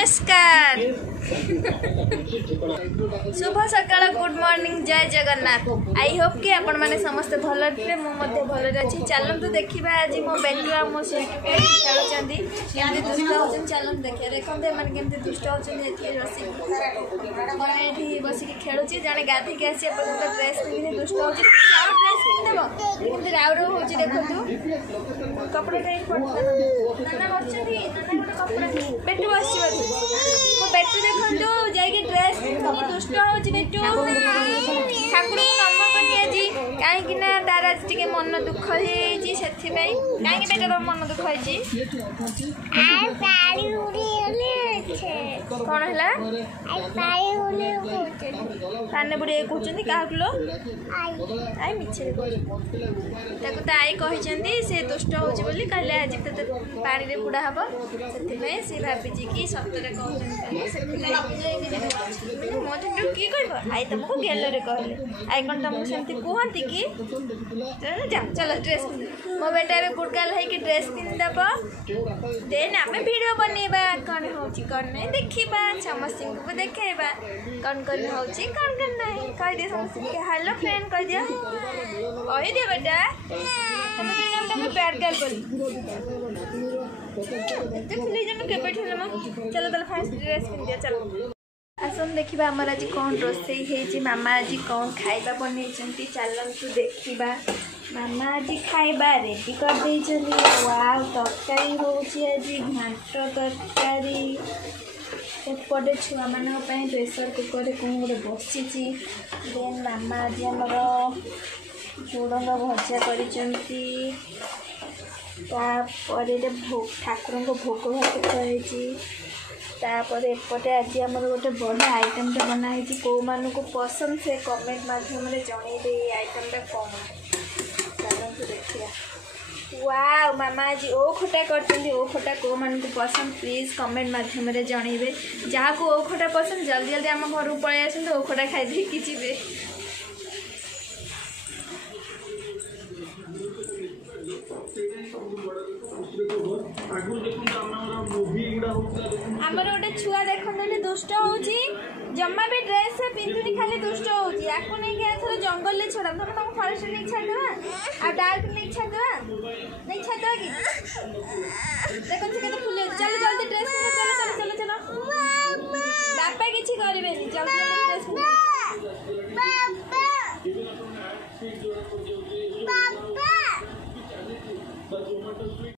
नमस्कार शुभ सकाळ good morning जय जगन्नाथ। आई होप कि आपण माने समस्त भल थे मुझे भल अच्छी। चलतु देखा आज मो बेटू आ मो खेलुंट केमती दुष्ट होती। चलतु देखिए देखते केमती दुष्ट होती बसिक खेलुची जड़े गाधिक आसी ड्रेस पिंधि दुष्ट हो ड्रेस पिंधदेव राउ राउ हो देखु कपड़ा नाना कपड़ा बेटू बस मो बेटू देखो जाइए ड्रेस पिंधि दुष्ट हो बेटू ठाकुर नम करी आज कहीं तार आज टे मन दुख होती से कहीं बेटा मन दुख होती कौन है पाने बुढ़े कहते क्या आई मिछे तो आई कही से दुष्ट होची कहले आज तो पानी रे बुड़ा हम से सी भाभी कि सतरे कहते किए कह आई तुमको गेल कहले आई कौन तुमको सेमती कहती कि जा चलो ड्रेस मो बेटा ए गुड़गाल है ड्रेस पिंधदेव देन आम भिडियो बनवा कौन हो नहीं देखा समस्त को देखा कौन कौन हो कौन कौन ना कहीदे समस्त हेलो फ्रेंड कहीदि कहीदे बेटा तुम बैड गर्ल बोली चलो चलो फास्ट ड्रेस पिंधिया चलो आसन देखा आमर आज कौन रोसई है मामा आज कौन खाइबा बन चलतु देखा मामा आज खाइबा रेडी कर वाव तरकारी होची आज घांट तरकारी एपटे छुआ मान प्रेसर कुकर कौन गोटे बसी देन मामा आज आमर झुड़ंग भजा कर ठाकुर को भोग भात कही तापर एपटे आज आम गोटे बड़ आइटमटा बनाई कौ मानू पसंद से कमेंट माध्यम जनइबे ये आइटमटा कौन चलते देखिए वाव मामा आज ओ खटा करते ओ खटा कौ मान पसंद प्लीज कमेंट माध्यम जनइबे जहाँ को ओ खटा पसंद जल्दी जल्दी आम घर को पलि आसते ओ खटा खाई कि जी आमर गोटे छुआ देखते दुष्ट हो जमा भी ड्रेस पिंधुनी खाली दुष्ट होती नहीं जंगल छोड़ा तुम तुम फरेस्ट नहीं छाड़ा आ डार्क नहीं छाड़ा कि देखो